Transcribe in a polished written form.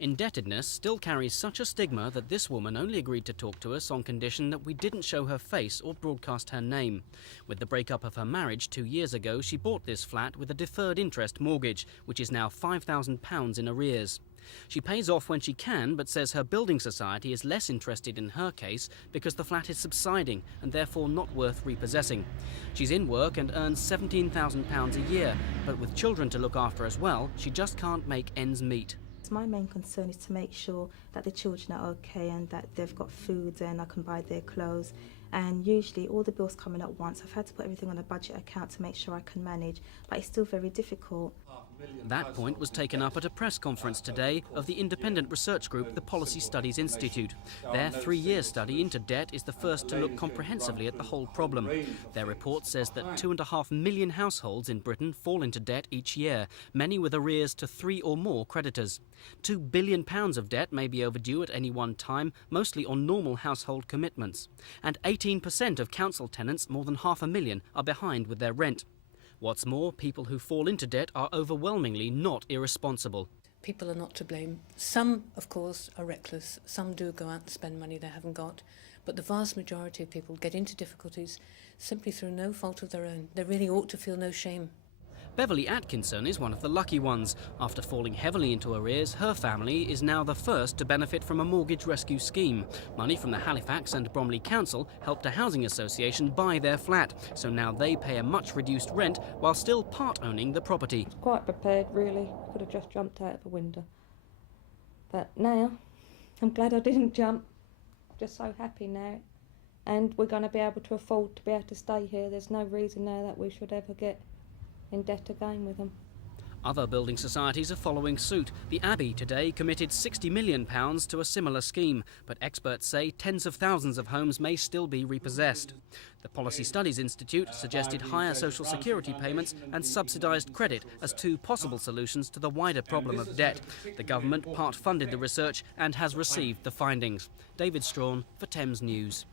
Indebtedness still carries such a stigma that this woman only agreed to talk to us on condition that we didn't show her face or broadcast her name. With the breakup of her marriage 2 years ago, she bought this flat with a deferred interest mortgage, which is now £5,000 in arrears. She pays off when she can, but says her building society is less interested in her case because the flat is subsiding and therefore not worth repossessing. She's in work and earns £17,000 a year, but with children to look after as well, she just can't make ends meet. My main concern is to make sure that the children are okay and that they've got food and I can buy their clothes. And usually all the bills coming at once, I've had to put everything on a budget account to make sure I can manage, but it's still very difficult. That point was taken up at a press conference today of the independent research group, the Policy Studies Institute. Their 3-year study into debt is the first to look comprehensively at the whole problem. Their report says that 2.5 million households in Britain fall into debt each year, many with arrears to 3 or more creditors. £2 billion of debt may be overdue at any one time, mostly on normal household commitments. And 18% of council tenants, more than 500,000, are behind with their rent. What's more, people who fall into debt are overwhelmingly not irresponsible. People are not to blame. Some, of course, are reckless. Some do go out and spend money they haven't got. But the vast majority of people get into difficulties simply through no fault of their own. They really ought to feel no shame. Beverly Atkinson is one of the lucky ones. After falling heavily into arrears, her family is now the first to benefit from a mortgage rescue scheme. Money from the Halifax and Bromley Council helped a housing association buy their flat, so now they pay a much reduced rent while still part-owning the property. I was quite prepared, really. Could have just jumped out of a window. But now, I'm glad I didn't jump. Just so happy now. And we're going to be able to afford to be able to stay here. There's no reason now that we should ever get in debt again with them. Other building societies are following suit. The Abbey today committed £60 million to a similar scheme, but experts say tens of thousands of homes may still be repossessed. The Policy Studies Institute suggested higher social security payments and subsidised credit as two possible solutions to the wider problem of debt. The government part-funded the research and has received the findings. David Strawn for Thames News.